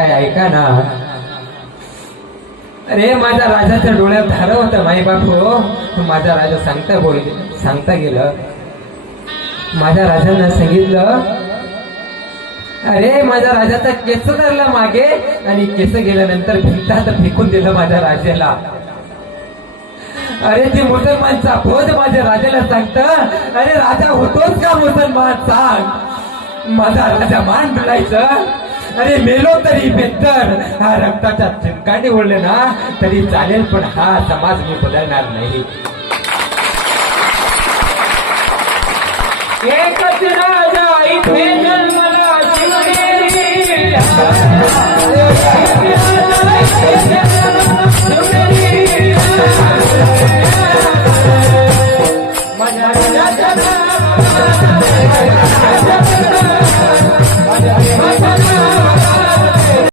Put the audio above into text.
काय ऐका ना. अरे माझ्या राजाच्या डोळ्यात धार होतं माई बापू. माझा राजा सांगता गेलं. माझ्या राजांना सांगितलं, अरे माझ्या राजाचा केस धरला मागे आणि केस गेल्यानंतर भिंतात फेकून दिलं माझ्या राजाला. अरे ती मुसलमानचा फौज माझ्या राजाला सांगत, अरे राजा होतोच का मुसलमान सांग. माझा राजा मान डुलायचं. अरे मेलो तरी बेहतर, हा रक्ताच्या चिंकाने ओढले ना तरी चालेल, पण हा समाज मी बदलणार नाही. एकच राजा इथे जन्मला शिवनेरी.